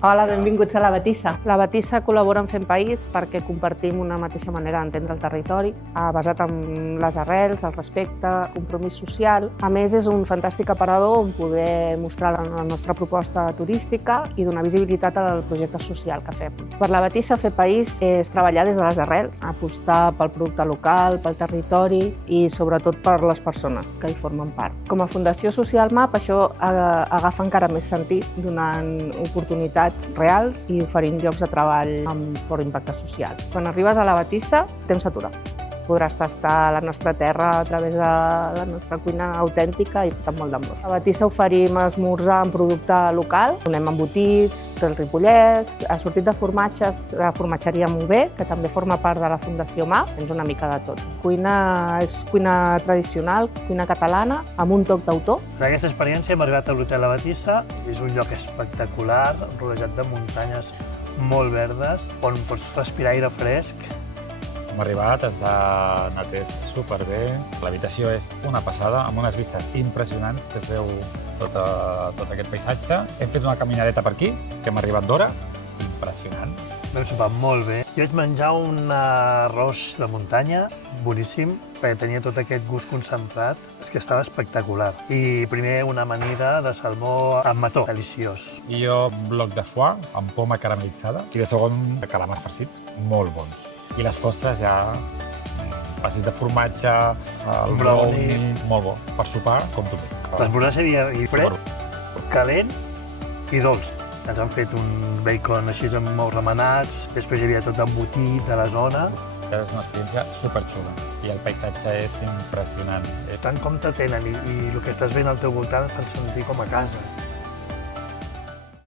Hola, benvinguts a La Batissa. La Batissa col·labora en Fem País perquè compartim una mateixa manera d'entendre el territori, basat en les arrels, el respecte, el compromís social. A més, és un fantàstic aparador on poder mostrar la nostra proposta turística i donar visibilitat al projecte social que fem. Per La Batissa, fer país és treballar des de les arrels, apostar pel producte local, pel territori i sobretot per les persones que hi formen part. Com a Fundació Social MAP, això agafa encara més sentit, donant oportunitats reals i oferint llocs de treball amb fort impacte social. Quan arribes a La Batissa, temps s'atura. Podràs tastar la nostra terra a través de la nostra cuina autèntica i amb molt d'amor. A La Batissa oferim esmorzar amb producte local. Donem embotits del Ripollès, ha sortit de formatges, la formatgeria Mover, que també forma part de la Fundació MAP. Tens una mica de tot. Cuina és cuina tradicional, cuina catalana, amb un toc d'autor. En aquesta experiència hem arribat a l'Hotel La Batissa. És un lloc espectacular, rodejat de muntanyes molt verdes, on pots respirar aire fresc. Hem arribat, ens ha anat superbé. L'habitació és una passada, amb unes vistes impressionants, que es veu tot aquest paisatge. Hem fet una caminadeta per aquí, que hem arribat d'hora, impressionant. Vam sopar molt bé. Jo vaig menjar un arròs de muntanya, boníssim, perquè tenia tot aquest gust concentrat. És que estava espectacular. I primer una amanida de salmó amb mató, deliciós. I jo un bloc de foie amb poma caramelitzada i de segon calamars farcits, molt bons. I les postres ja, passis de formatge, el brownie, molt bo, per sopar com tu. L'esmorzar seria fred, calent i dolç. Ens han fet un bacon així amb ous remenats, després hi havia tot embotit de la zona. És una experiència superxula i el paisatge és impressionant. Tant com t'atenen i el que estàs veient al teu voltant et fan sentir com a casa.